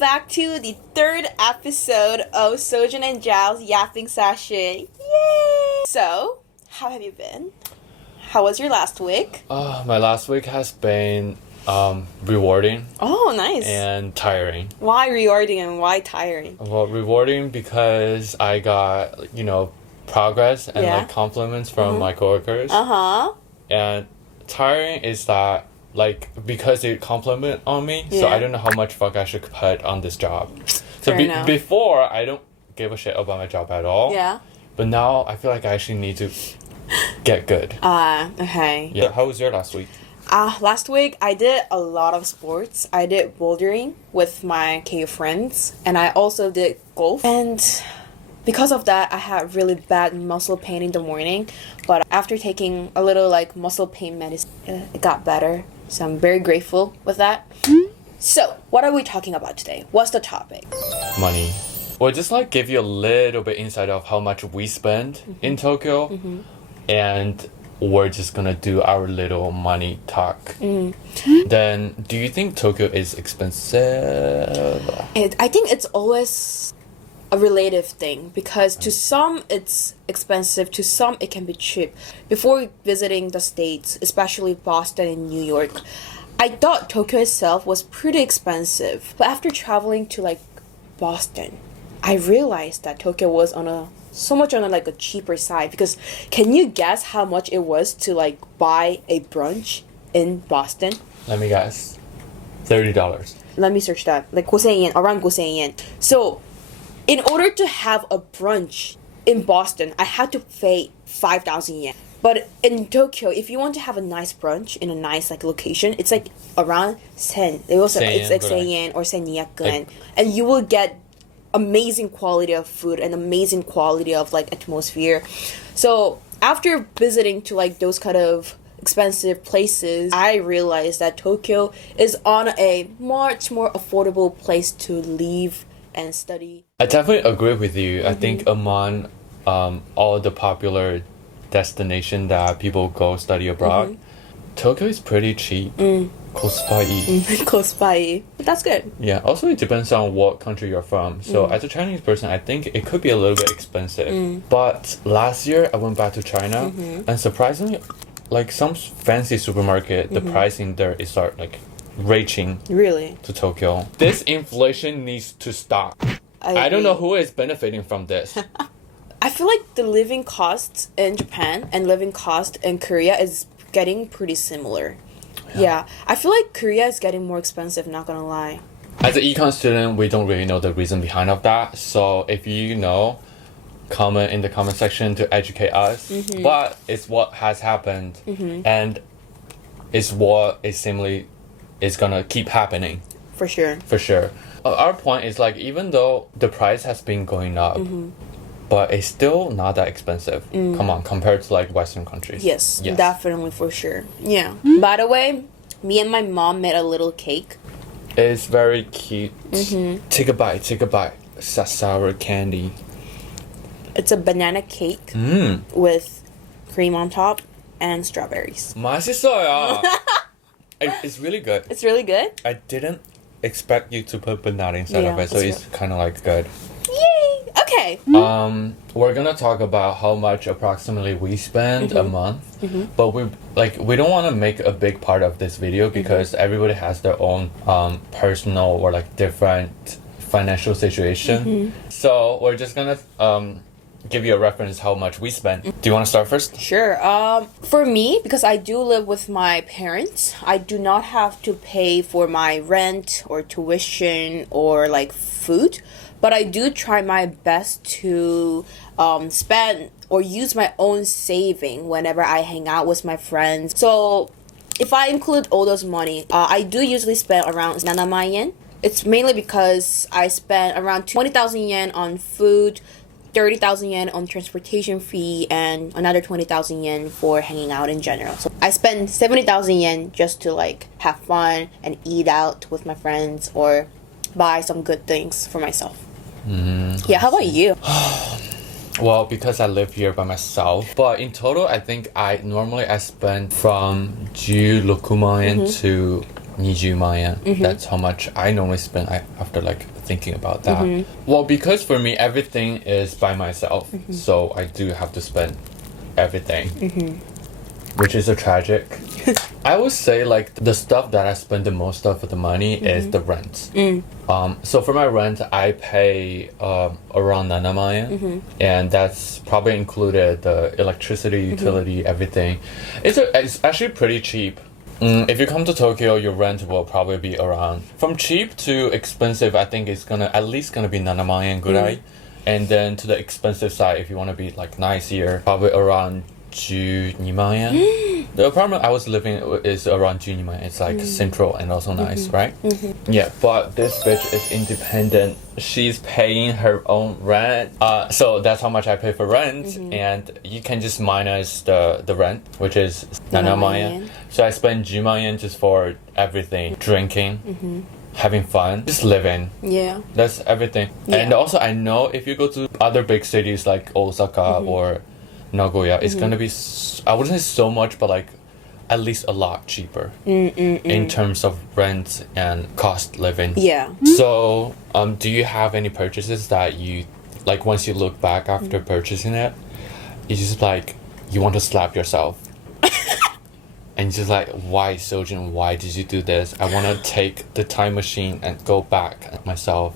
back to the third episode of Sojin and Zhao's Yapping session. Yay! So, how have you been? How was your last week? My last week has been rewarding. Oh, nice. And tiring. Why rewarding and why tiring? Well, rewarding because I got, progress and compliments from my coworkers. Uh-huh. And tiring is that because they compliment on me, so I don't know how much fuck I should put on this job. So before, I don't give a shit about my job at all. Yeah. But now I feel like I actually need to get good. Okay. Yeah. How was your last week? Last week I did a lot of sports. I did bouldering with my KU friends, and I also did golf. And because of that, I had really bad muscle pain in the morning. But after taking a little muscle pain medicine, it got better. So I'm very grateful with that. So, what are we talking about today? What's the topic? Money. Well, just give you a little bit insight of how much we spend in Tokyo. And we're just gonna do our little money talk. Then, do you think Tokyo is expensive? I think it's always a relative thing because to some it's expensive, to some it can be cheap. Before visiting the States, especially Boston and New York, I thought Tokyo itself was pretty expensive. But after traveling to Boston, I realized that Tokyo was so much on a cheaper side. Because can you guess how much it was to buy a brunch in Boston? Let me guess. $30. Let me search that. 5,000 yen, around 5,000 yen. So in order to have a brunch in Boston, I had to pay 5,000 yen. But in Tokyo, if you want to have a nice brunch in a nice location, it's around 10. It's 10 yen or 1200. And you will get amazing quality of food and amazing quality of atmosphere. So after visiting to those kind of expensive places, I realized that Tokyo is on a much more affordable place to live and study. I definitely agree with you. I think among all the popular destinations that people go study abroad, Tokyo is pretty cheap. Kospai. That's good. Yeah. Also, it depends on what country you're from. So as a Chinese person, I think it could be a little bit expensive. But last year, I went back to China, and surprisingly, some fancy supermarket, the pricing there is reaching really to Tokyo. This inflation needs to stop. I don't know who is benefiting from this. I feel like the living costs in Japan and living cost in Korea is getting pretty similar. Yeah. I feel like Korea is getting more expensive, not gonna lie. As an econ student, we don't really know the reason behind of that. So if you know, comment in the comment section to educate us. But it's what has happened, and it's what is seemingly is gonna keep happening. For sure. For sure. Our point is even though the price has been going up, but it's still not that expensive. Come on, compared to Western countries. Yes, definitely, for sure. Yeah. By the way, me and my mom made a little cake. It's very cute. Take a bite. Sour candy. It's a banana cake with cream on top and strawberries. 맛있어요. It's really good. It's really good? I didn't expect you to put banana inside of it, so it's kind of good. Yay! Okay. We're gonna talk about how much approximately we spend a month, but we don't want to make a big part of this video because everybody has their own personal or different financial situation. So we're just gonna give you a reference how much we spend. Do you want to start first? Sure. For me, because I do live with my parents, I do not have to pay for my rent or tuition or food, but I do try my best to spend or use my own saving whenever I hang out with my friends. So if I include all those money, I do usually spend around 7,000 yen. It's mainly because I spend around 20,000 yen on food, 30,000 yen on transportation fee, and another 20,000 yen for hanging out in general. So I spend 70,000 yen just to have fun and eat out with my friends or buy some good things for myself. Yeah, how about you? Well, because I live here by myself, but in total, I think I spend from 16만 yen to 20만 yen. That's how much I normally spend after like thinking about that. Well, because for me everything is by myself, so I do have to spend everything. Which is a tragic. I would say like the stuff that I spend the most of the money is the rent. So for my rent, I pay around 7만 yen, and that's probably included the electricity, utility, everything. It's actually pretty cheap. If you come to Tokyo, your rent will probably be around from cheap to expensive. I think it's at least gonna be 7만 yen gurai, and then to the expensive side, if you want to be like nicer, probably around 12만 yen. The apartment I was living is around 12만 yen. It's like central and also nice, right? Yeah, but this bitch is independent. She's paying her own rent. So that's how much I pay for rent, and you can just minus the rent, which is 7만 yen. So I spend 10만 yen just for everything, drinking. Having fun, just living. Yeah. That's everything. Yeah. And also I know if you go to other big cities like Osaka or Nagoya, it's gonna be I wouldn't say so much, but like at least a lot cheaper in terms of rent and cost living. Yeah. So do you have any purchases that you like once you look back after purchasing it, you just like you want to slap yourself and just like, why Sojin, why did you do this? I want to take the time machine and go back at myself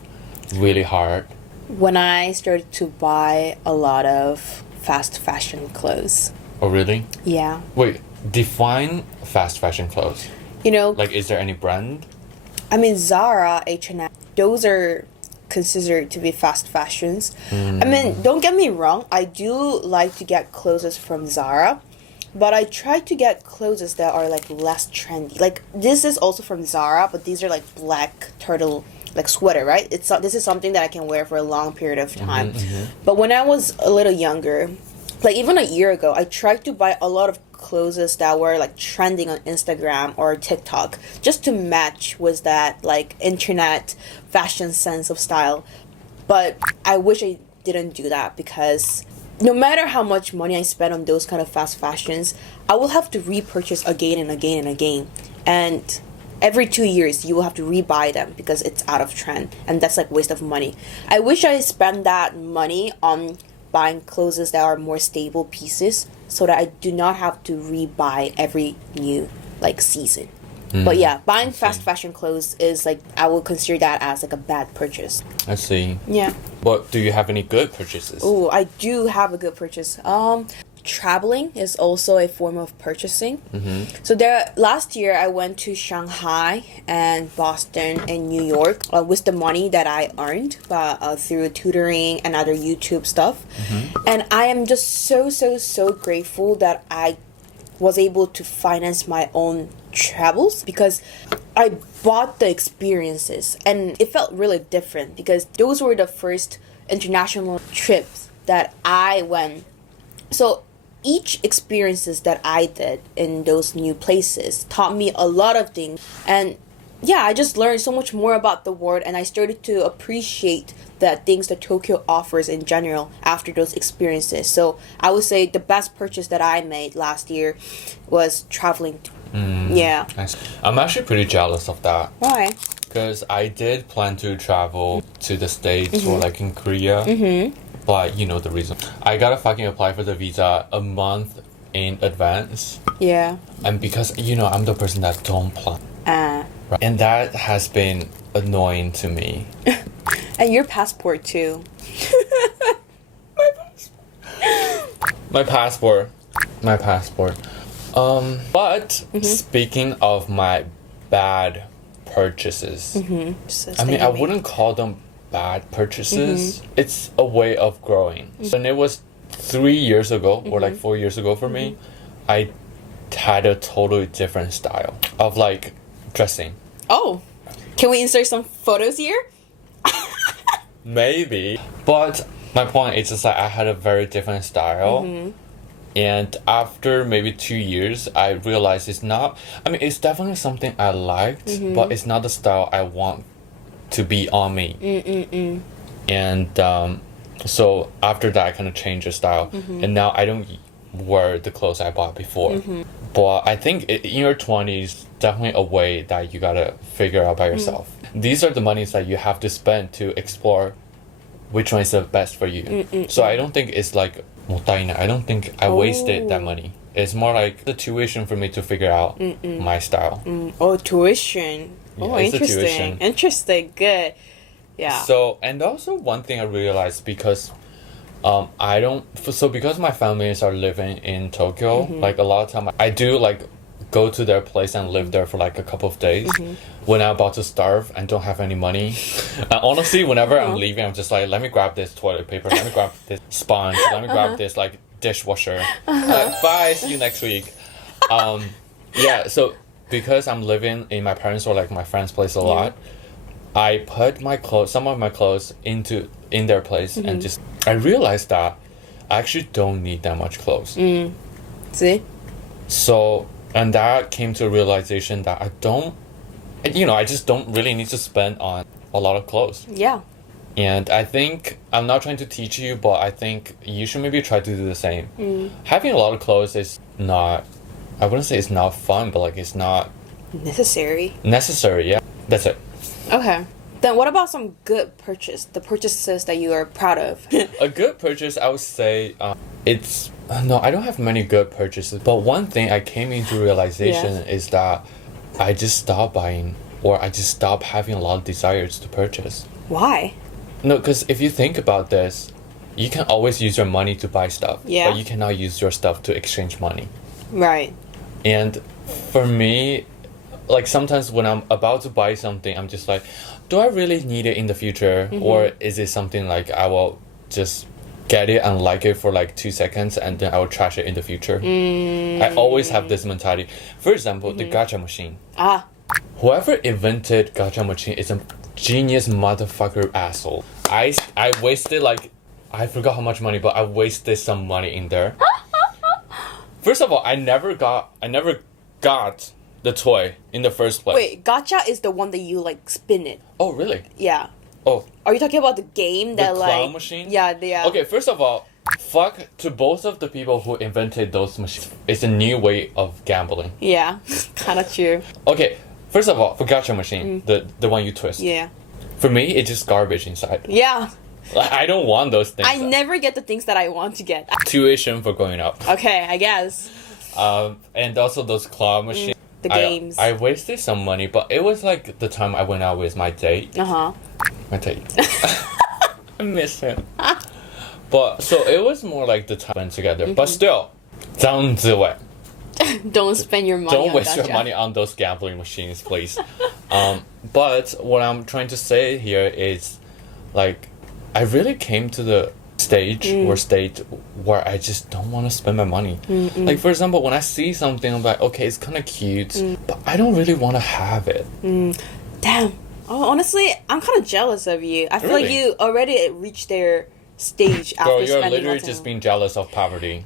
really hard. When I started to buy a lot of fast fashion clothes. Oh really? Yeah. Wait, define fast fashion clothes. You know, Like, is there any brand? I mean, Zara, H&M, those are considered to be fast fashions. I mean, don't get me wrong, I do like to get clothes from Zara, but I try to get clothes that are like less trendy. Like, this is also from Zara, but these are like black turtle like sweater, right? This is something that I can wear for a long period of time. But when I was a little younger, like even a year ago, I tried to buy a lot of clothes that were like trending on Instagram or TikTok just to match with that like internet fashion sense of style. But I wish I didn't do that, because no matter how much money I spend on those kind of fast fashions, I will have to repurchase again and again and again. And every 2 years, you will have to rebuy them because it's out of trend. And that's like waste of money. I wish I spent that money on buying clothes that are more stable pieces so that I do not have to rebuy every new like season. But yeah, buying fast fashion clothes is like, I will consider that as like a bad purchase. I see. Yeah. But do you have any good purchases? Oh, I do have a good purchase. Traveling is also a form of purchasing. So last year I went to Shanghai and Boston and New York with the money that I earned through tutoring and other YouTube stuff. And I am just so grateful that I was able to finance my own travels, because I bought the experiences and it felt really different, because those were the first international trips that I went. So each experiences that I did in those new places taught me a lot of things. And yeah, I just learned so much more about the world, and I started to appreciate the things that Tokyo offers in general after those experiences. So I would say the best purchase that I made last year was traveling. Yeah. Nice. I'm actually pretty jealous of that. Why? Because I did plan to travel to the States or like in Korea. But you know the reason. I gotta fucking apply for the visa a month in advance. Yeah. And because, you know, I'm the person that don't plan. Right? And that has been annoying to me. And your passport too. My passport. But speaking of my bad purchases, I mean, I wouldn't call them bad purchases. It's a way of growing. And it was 3 years ago or like 4 years ago for me, I had a totally different style of like dressing. Oh, can we insert some photos here? Maybe. But my point is just that I had a very different style. And after maybe 2 years, I realized it's not, I mean, it's definitely something I liked, but it's not the style I want to be on me. And so after that, I kind of changed the style. And now I don't were the clothes I bought before. But I think in your 20s, definitely a way that you gotta figure out by yourself. These are the monies that you have to spend to explore which one is the best for you. So I don't think it's like もったいない. I don't think I wasted that money. It's more like the tuition for me to figure out my style. Oh, tuition. Yeah, Oh, it's a interesting. tuition. Interesting. Good. Yeah. So, and also one thing I realized because because my families are living in Tokyo, like a lot of time I do like go to their place and live there for like a couple of days when I'm about to starve and don't have any money. Honestly, whenever I'm leaving, I'm just like, let me grab this toilet paper, let me grab this sponge, let me grab this like dishwasher. Bye, see you next week. Yeah, so because I'm living in my parents' or like my friend's place a lot, I put some of my clothes in their place and just I realized that I actually don't need that much clothes. See? So, and that came to a realization that I just don't really need to spend on a lot of clothes. Yeah. And I think, I'm not trying to teach you, but I think you should maybe try to do the same. Having a lot of clothes is not, I wouldn't say it's not fun, but like it's not necessary, yeah. That's it. Okay. Then what about some good the purchases that you are proud of? A good purchase, I would say, no, I don't have many good purchases, but one thing I came into realization is that I just stopped buying, or I just stopped having a lot of desires to purchase. Why? No, because if you think about this, you can always use your money to buy stuff, but you cannot use your stuff to exchange money. Right. And for me, like sometimes when I'm about to buy something, I'm just like, do I really need it in the future? Or is it something like I will just get it and like it for like 2 seconds and then I will trash it in the future? I always have this mentality. For example, the gacha machine. Whoever invented gacha machine is a genius motherfucker asshole. I wasted like, I forgot how much money, but I wasted some money in there. First of all, I never got the toy in the first place. Wait, gacha is the one that you like spin it. Oh, really? Yeah. Oh. Are you talking about the game that the like claw machine? Yeah. Okay, first of all, fuck to both of the people who invented those machines. It's a new way of gambling. Yeah. Kind of true. Okay, first of all, for gacha machine, the one you twist. Yeah. For me, it's just garbage inside. Yeah. I don't want those things. I never get the things that I want to get. Tuition for growing up. Okay, I guess. And also those claw machines. The games. I wasted some money, but it was like the time I went out with my date. My date. I miss him. But so it was more like the time we went together. But still, don't do it. Don't spend your money. Don't on waste gacha. your money on those gambling machines, please. But what I'm trying to say here is, like, I really came to the state where I just don't want to spend my money. Like, for example, when I see something, I'm like, okay, it's kind of cute, but I don't really want to have it. Damn. Oh, honestly, I'm kind of jealous of you. I feel like you already reached their stage after Bro, you're spending literally lots of just being jealous of poverty.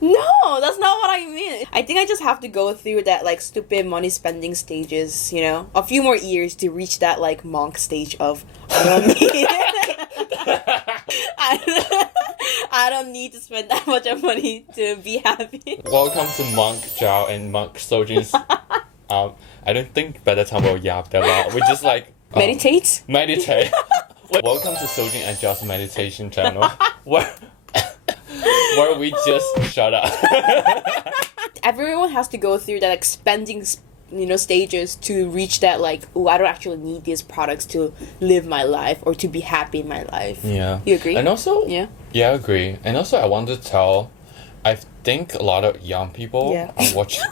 No, that's not what I mean. I think I just have to go through that like stupid money spending stages, you know, a few more years to reach that like monk stage of I don't need I don't need to spend that much of money to be happy. Welcome to Monk Zhao and Monk Sojin's. I don't think by the time we'll yap that well. We just like Meditate. Welcome to Sojin and Zhao's meditation channel, where we just shut up. Everyone has to go through that like spending, you know, stages to reach that like, oh, I don't actually need these products to live my life or to be happy in my life. Yeah. You agree? And also, yeah, I agree. And also, I want to tell, I think a lot of young people are watching.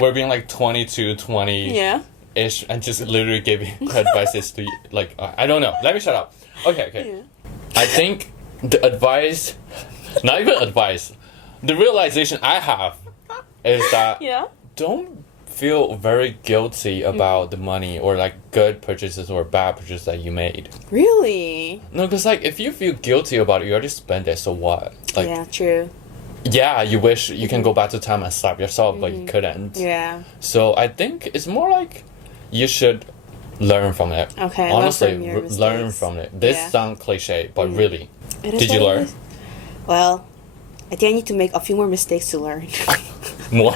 We're being like 22, 20. Yeah. Ish, and just literally giving advices to like I don't know. Let me shut up. Okay. Yeah. I think the advice, not even advice, the realization I have is that don't feel very guilty about the money or like good purchases or bad purchases that you made. Really? No, because like if you feel guilty about it, you already spent it. So what? Like, yeah, true. Yeah, you wish you can go back to time and slap yourself, but you couldn't. Yeah. So I think it's more like you should learn from it. Okay. Honestly, learn from it. This sounds cliche, but really. It is Did you what it learn? is. Well, I think I need to make a few more mistakes to learn. More?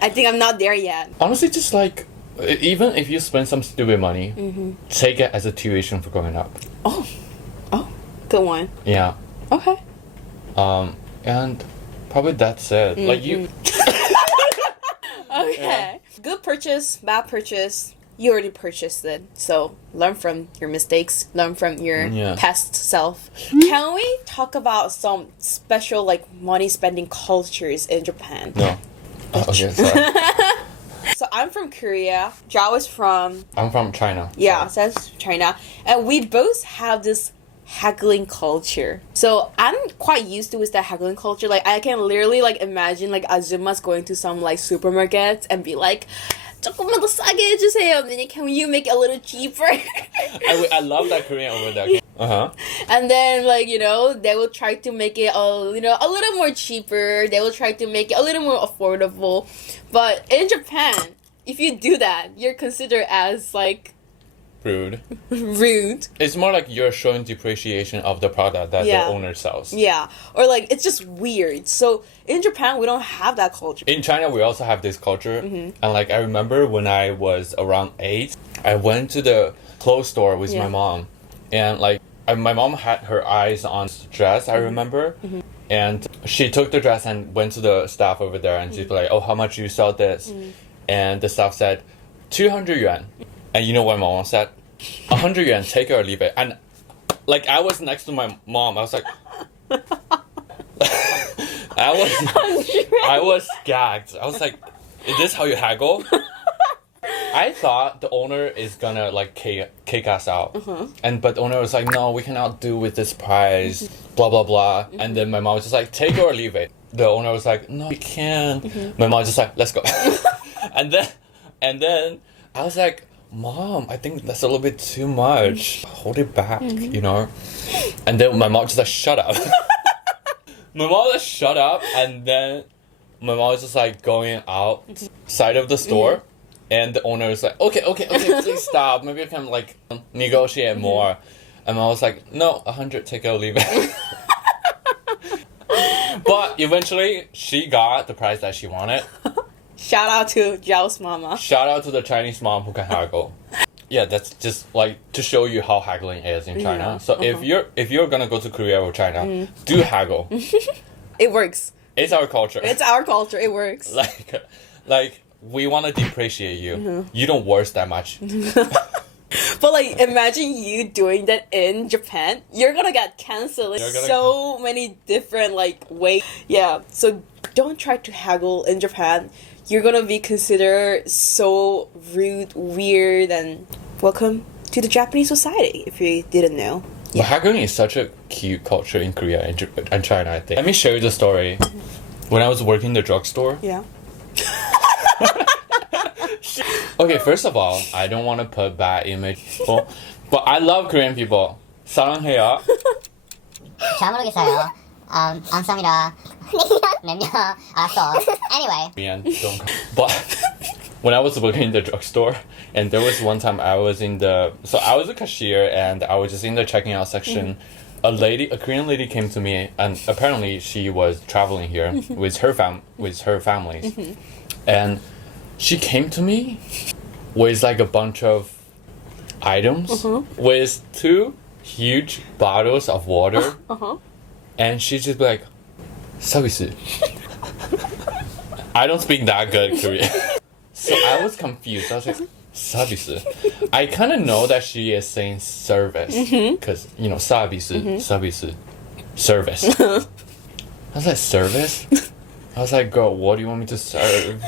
I think I'm not there yet. Honestly, just like, even if you spend some stupid money, take it as a tuition for growing up. Oh, good one. Yeah. Okay. And probably that's it. Like you. Okay. Yeah. Good purchase, bad purchase. You already purchased it, so learn from your mistakes. Learn from your past self. Can we talk about some special like money spending cultures in Japan? No. Oh, okay, sorry. So I'm from Korea. Zhao is from I'm from China. so that's China, and we both have this haggling culture. So I'm quite used to with that haggling culture. Like I can literally like imagine like Azuma's going to some like supermarkets and be like, "조금만 더 싸게 해주세요. Then can you make it a little cheaper?" I love that Korean over there. And then like they will try to make it a little more cheaper. They will try to make it a little more affordable. But in Japan, if you do that, you're considered as like Rude. rude. It's more like you're showing depreciation of the product that the owner sells. Yeah, or like it's just weird. So in Japan, we don't have that culture. In China, we also have this culture. And like I remember when I was around 8, I went to the clothes store with my mom. And like my mom had her eyes on this dress, I remember. And she took the dress and went to the staff over there and she's like, "Oh, how much you sell this?" And the staff said, 200 yuan. And you know what my mom said? 100 yuan, take it or leave it. And like I was next to my mom, I was like, I was gagged. I was like, is this how you haggle? I thought the owner is gonna like kick us out, but the owner was like, "No, we cannot do with this price." Blah blah blah. And then my mom was just like, "Take it or leave it." The owner was like, "No, we can." My mom was just like, "Let's go." and then I was like, "Mom, I think that's a little bit too much. Hold it back, And then my mom just like, "Shut up." My mom just shut up, and then my mom was just like going outside of the store. And the owner was like, okay, please stop. Maybe I can like negotiate more. And I was like, no, 100, take it or leave it. But eventually, she got the price that she wanted. Shout out to Zhao's mama. Shout out to the Chinese mom who can haggle. Yeah, that's just like to show you how haggling is in China. So if you're gonna go to Korea or China, do haggle. It works. It's our culture. It's our culture. It works. Like. We want to depreciate you. You don't worth that much. But like, imagine you doing that in Japan. You're gonna get cancelled in so many different like ways. Yeah, so don't try to haggle in Japan. You're gonna be considered so rude, weird, and welcome to the Japanese society. If you didn't know. But haggling is such a cute culture in Korea and China, I think. Let me show you the story. When I was working in the drugstore. Yeah. Okay, first of all, I don't want to put bad image people, but I love Korean people. 사랑해요. 잘 모르겠어요. 감사합니다. 몇 년? 알았어. Anyway. But when I was working in the drugstore, and there was one time I was a cashier, and I was just in the checking out section. A Korean lady came to me, and apparently she was traveling here with her families, and she came to me with like a bunch of items with 2 huge bottles of water, and she just be like, "Service." I don't speak that good Korean, so I was confused. I was like, "Service." I kind of know that she is saying service because service, service. I was like, service. I was like, "Girl, what do you want me to serve?"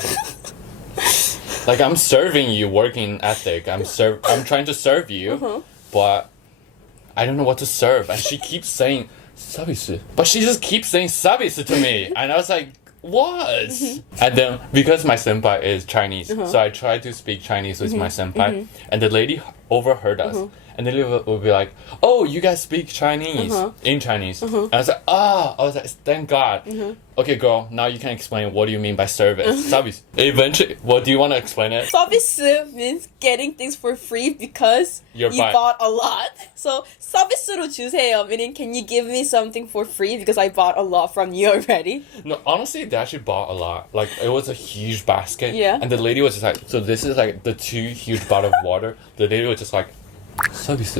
Like, I'm serving you working ethic. I'm trying to serve you, but I don't know what to serve. And she keeps saying service, but she just keeps saying service to me, and I was like, what? And then because my senpai is Chinese, so I tried to speak Chinese with my senpai, and the lady overheard us. And the lady would be like, "Oh, you guys speak Chinese in Chinese." And I was like, "Ah!" I was like, "Thank God." Okay, girl. Now you can explain what do you mean by service. Service. Eventually, what do you want to explain it? Service means getting things for free because you bought a lot. So 서비스로 주세요, meaning can you give me something for free because I bought a lot from you already? No, honestly, they actually bought a lot. Like, it was a huge basket. Yeah. And the lady was just like, so this is like the 2 huge bottle of water. The lady was just like, service.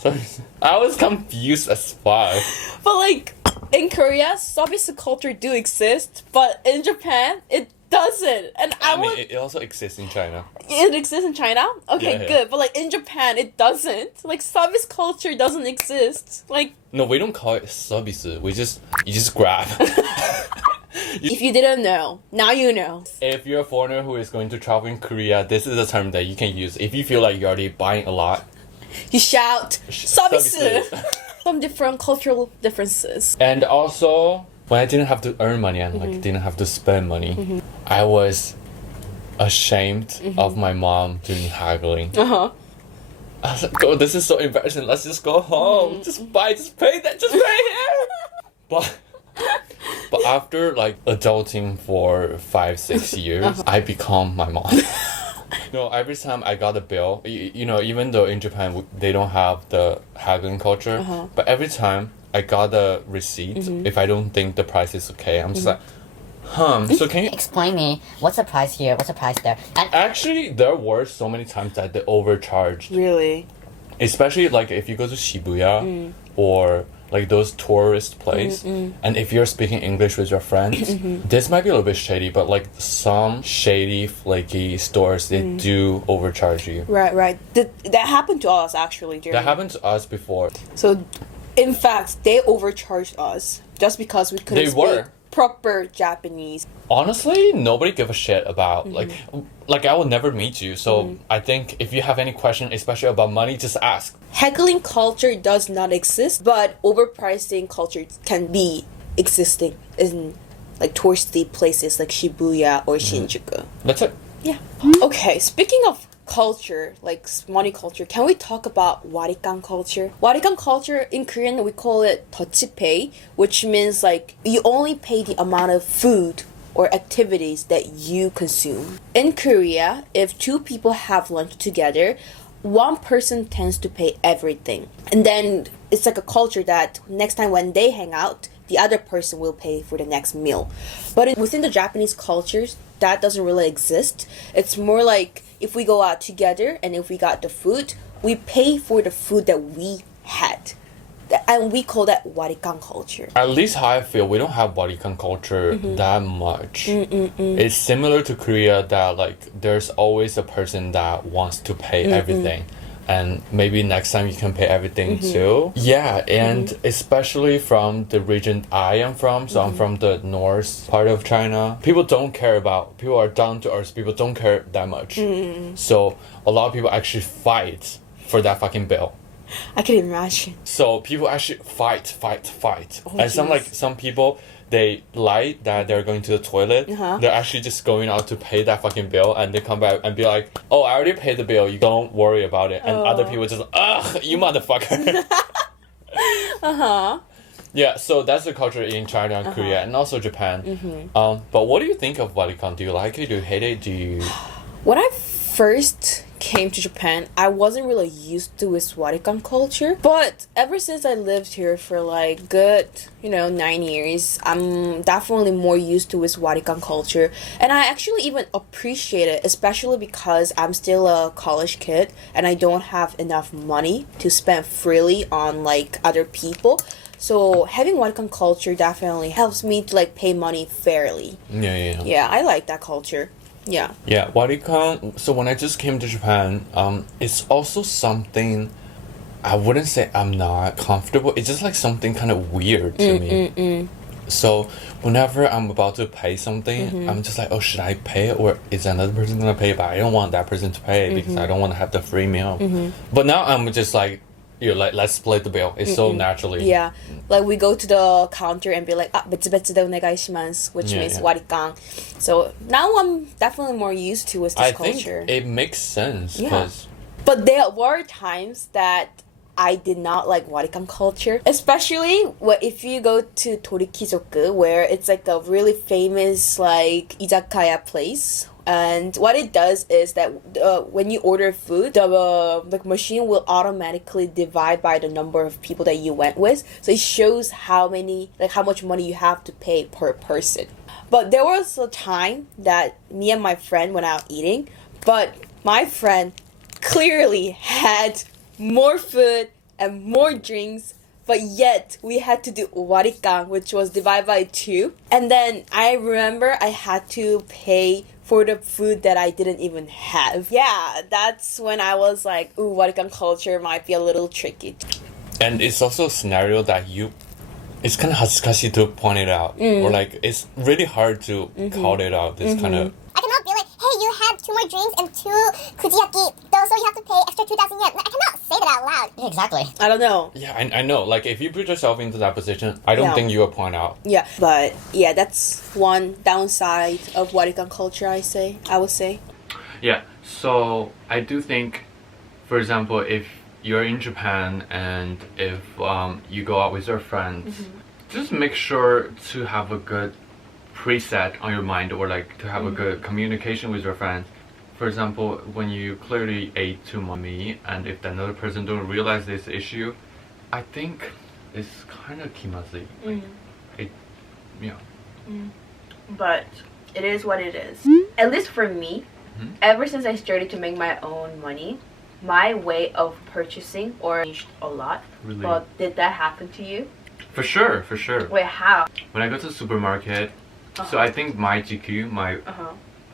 Service. I was confused as fuck. But like in Korea, service culture do exist, but in Japan it doesn't. And I mean, it also exists in China. It exists in China? Okay, Yeah. good. But like in Japan it doesn't. Like service culture doesn't exist. Like No, we don't call it service. You just grab. if you didn't know, now you know. If you're a foreigner who is going to travel in Korea, this is a term that you can use. If you feel like you're already buying a lot, You shout service. service. Some different cultural differences. And also, when I didn't have to earn money and like didn't have to spend money, I was ashamed of my mom doing haggling. I was like, "Oh, this is so embarrassing. Let's just go home. Just pay that. Just pay here." But after like adulting for 5-6 years, I become my mom. No, every time I got a bill, you know, even though in Japan they don't have the haggling culture, but every time I got a receipt, if I don't think the price is okay, I'm just like, so can you Explain me, what's the price here, what's the price there? And actually, there were so many times that they overcharged. Really? Especially like if you go to Shibuya or like those tourist place, and if you're speaking English with your friends, this might be a little bit shady, but like some shady, flaky stores, they do overcharge you. Right. That happened to us actually. That happened to us before. So, in fact, they overcharged us just because we couldn't They speak were. proper Japanese. Honestly, nobody give a shit about like I will never meet you. So I think if you have any question, especially about money, just ask. Haggling culture does not exist, but overpricing culture can be existing in like touristy places like Shibuya or Shinjuku. That's it. Yeah. Okay, speaking of culture, like money culture, can we talk about Warikan culture? Warikan culture, in Korean, we call it 더치페이, which means like you only pay the amount of food or activities that you consume. In Korea, if 2 people have lunch together, one person tends to pay everything. And then it's like a culture that next time when they hang out, the other person will pay for the next meal. But within the Japanese cultures, that doesn't really exist. It's more like if we go out together and if we got the food, we pay for the food that we had. And we call that Warikan culture. At least how I feel, we don't have Warikan culture that much. It's similar to Korea that like there's always a person that wants to pay everything. And maybe next time you can pay everything too. Yeah, and especially from the region I am from, so I'm from the north part of China. People are down to earth, people don't care that much. So a lot of people actually fight for that fucking bill. I can imagine. So people actually fight. Oh, And jeez. some people, they lie that they're going to the toilet. They're actually just going out to pay that fucking bill, and they come back and be like, "Oh, I already paid the bill. You don't worry about it." And other people just, "Ugh, you motherfucker." Yeah, so that's the culture in China and Korea, and also Japan. But what do you think of Warikan? Do you like it? Do you hate it? Do you? When I first came to Japan, I wasn't really used to this Warikan culture. But ever since I lived here for like good, 9 years, I'm definitely more used to this Warikan culture. And I actually even appreciate it, especially because I'm still a college kid and I don't have enough money to spend freely on like other people. So having Warikan culture definitely helps me to like pay money fairly. Yeah. Yeah, I like that culture. Yeah. Yeah, Warikan. So when I just came to Japan, it's also something I wouldn't say I'm not comfortable. It's just like something kind of weird to me. So whenever I'm about to pay something, I'm just like, oh, should I pay it or is another person gonna pay? But I don't want that person to pay because I don't want to have the free meal. But now I'm just like, let's split the bill. It's so naturally. Yeah, like we go to the counter and be like,別々でお願いします, which Yeah, means yeah. Warikan. So now I'm definitely more used to with this I culture. think it makes sense Yeah. because But there were times that I did not like Warikan culture, especially if you go to Torikizoku, where it's like a really famous like izakaya place. And what it does is that when you order food, the machine will automatically divide by the number of people that you went with. So it shows how much money you have to pay per person. But there was a time that me and my friend went out eating, but my friend clearly had more food and more drinks, but yet we had to do warikan, which was divided by 2. And then I remember I had to pay for the food that I didn't even have. Yeah, that's when I was like, ooh, Warikan culture might be a little tricky. And it's also a scenario that it's kind of hazzukashi to point it out. Or like, it's really hard to call it out, this kind of... I cannot be like, hey, you had 2 more drinks and 2 kujiyaki, so you have to pay extra 2,000 yen. I cannot say that out loud. Yeah, exactly. I don't know. Yeah, I know. Like, if you put yourself into that position, I don't think you will point out. Yeah, but yeah, that's one downside of Warikan culture, I would say. Yeah, so I do think, for example, if you're in Japan and if you go out with your friends, just make sure to have a good preset on your mind, or like to have a good communication with your friends. For example, when you clearly ate too much meat, and if another person don't realize this issue, I think it's kind of kimazi. But it is what it is. At least for me, ever since I started to make my own money, my way of purchasing changed a lot. Really? But did that happen to you? For sure, for sure. Wait, how? When I go to the supermarket, so I think my GQ, my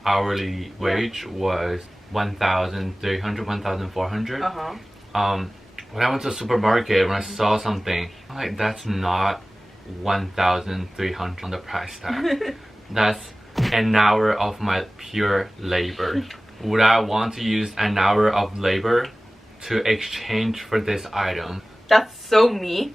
hourly wage was 1,300, 1,400. When I went to the supermarket, when I saw something, I'm like, that's not 1,300 on the price tag. That's an hour of my pure labor. Would I want to use an hour of labor to exchange for this item? That's so me.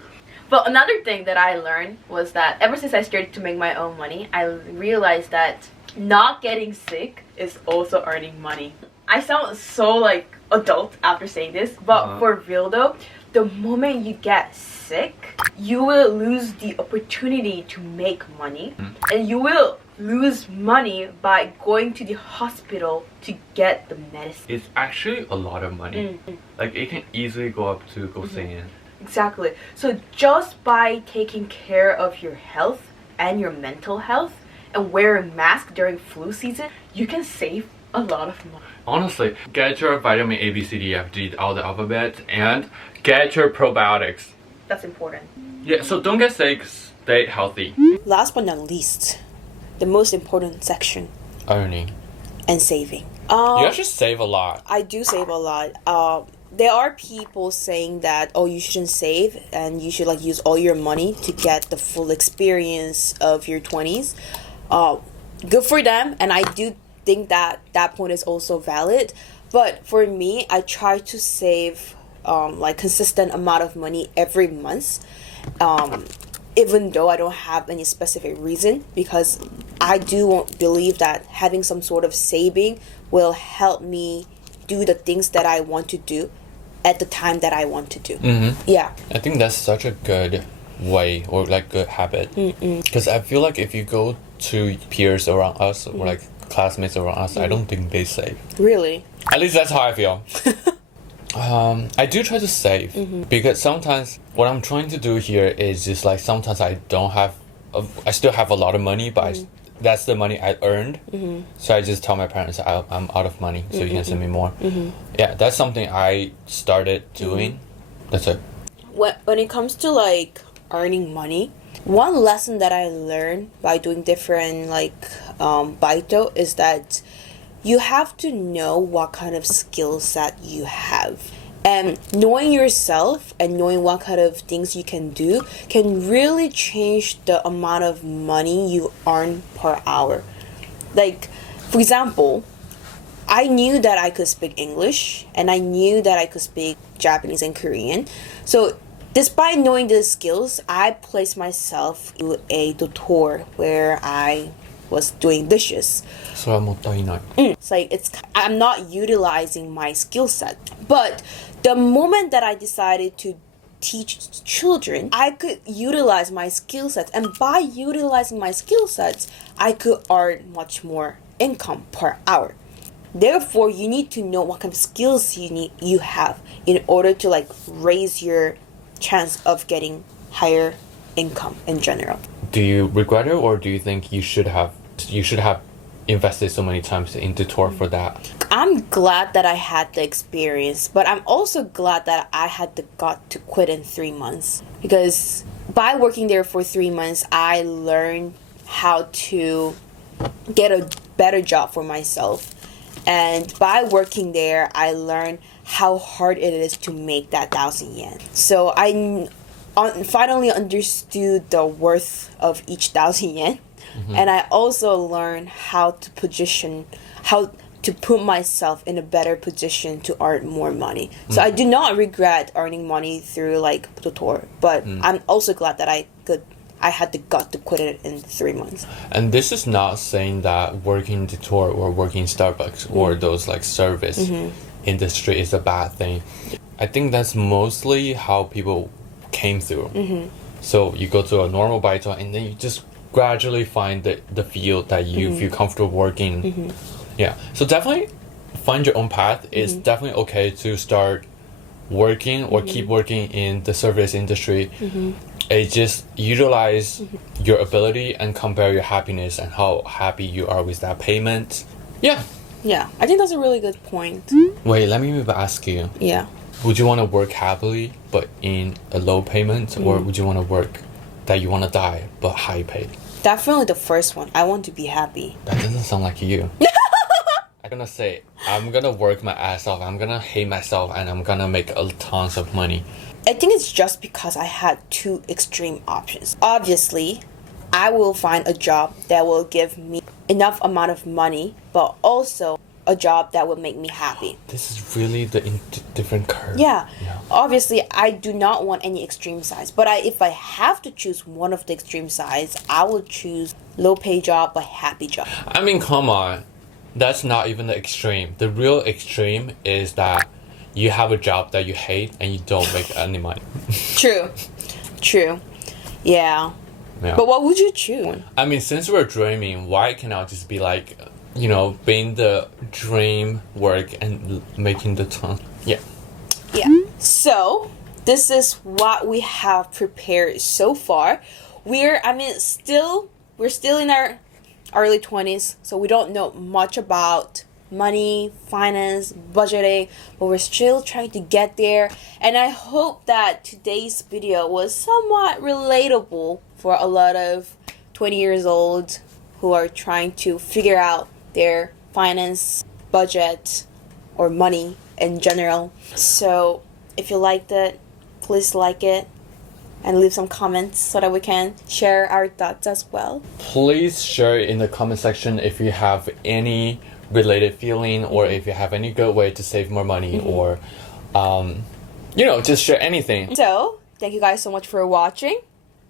But another thing that I learned was that ever since I started to make my own money, I realized that not getting sick is also earning money. I sound so like adult after saying this, but for real though, the moment you get sick, you will lose the opportunity to make money, and you will lose money by going to the hospital to get the medicine. It's actually a lot of money. Like, it can easily go up to Gosen. Exactly. So just by taking care of your health and your mental health and wearing masks during flu season, you can save a lot of money. Honestly, get your vitamin A, B, C, D, F, G, all the alphabet, and get your probiotics. That's important. Yeah, so don't get sick, stay healthy. Last but not least, the most important section, Earning. and saving. You actually save a lot. I do save a lot. There are people saying that, oh, you shouldn't save and you should like use all your money to get the full experience of your 20s. Good for them, and I do think that that point is also valid. But for me, I try to save like consistent amount of money every month, even though I don't have any specific reason, because I do believe that having some sort of saving will help me do the things that I want to do at the time that I want to do. Yeah. I think that's such a good way, or like good habit, because I feel like if you go to peers around us or like classmates around us, I don't think they save. Really? At least that's how I feel. I do try to save, because sometimes what I'm trying to do here is just like, sometimes I don't have I still have a lot of money, but that's the money I earned. So I just tell my parents I'm out of money, so you can send me more. Yeah, that's something I started doing. That's it. When it comes to like earning money, one lesson that I learned by doing different like baito is that you have to know what kind of skill set you have. And knowing yourself and knowing what kind of things you can do can really change the amount of money you earn per hour. Like, for example, I knew that I could speak English and I knew that I could speak Japanese and Korean. So despite knowing these skills, I placed myself to a tutor where I was doing dishes. それはもったいない。 It's like I'm not utilizing my skill set. But the moment that I decided to teach children, I could utilize my skill sets, and by utilizing my skill sets, I could earn much more income per hour. Therefore, you need to know what kind of skills you have in order to like raise your chance of getting higher income in general. Do you regret it, or do you think you should have invested so many times into tour for that? I'm glad that I had the experience, but I'm also glad that I had the gut to quit in 3 months, because by working there for 3 months, I learned how to get a better job for myself. And by working there, I learned how hard it is to make that 1,000 yen. So I finally understood the worth of each 1,000 yen. And I also learned how to put myself in a better position to earn more money. So I do not regret earning money through like the tour, but I'm also glad that I had the gut to quit it in 3 months. And this is not saying that working the tour or working Starbucks or those like service industry is a bad thing. I think that's mostly how people came through. So you go to a normal baito and then you just gradually find the field that you feel comfortable working. Yeah. So definitely find your own path. It's definitely okay to start working or keep working in the service industry. It just utilize your ability and compare your happiness and how happy you are with that payment. Yeah. Yeah, I think that's a really good point. Wait, let me ask you. Yeah. Would you want to work happily but in a low payment, or would you want to work that you want to die but high paid? Definitely the first one. I want to be happy. That doesn't sound like you. I'm gonna say, I'm gonna work my ass off, I'm gonna hate myself, and I'm gonna make tons of money. I think it's just because I had two extreme options. Obviously, I will find a job that will give me enough amount of money, but also a job that will make me happy. This is really the different curve. Yeah. Obviously, I do not want any extreme sides, but if I have to choose one of the extreme sides, I will choose low pay job but happy job. I mean, come on. That's not even the extreme. The real extreme is that you have a job that you hate and you don't make any money. True. Yeah. But what would you choose? I mean, since we're dreaming, why cannot just be like, you know, being the dream work and making the ton? Yeah. So, this is what we have prepared so far. We're still in our early 20s, so we don't know much about money, finance, budgeting, but we're still trying to get there. And I hope that today's video was somewhat relatable for a lot of 20 years old who are trying to figure out their finance, budget, or money in general. So if you liked it, please like it and leave some comments so that we can share our thoughts as well. Please share in the comment section if you have any related feeling, or if you have any good way to save more money, or you know, just share anything. So thank you guys so much for watching,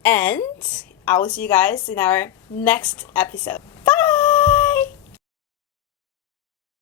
and I will see you guys in our next episode. Bye.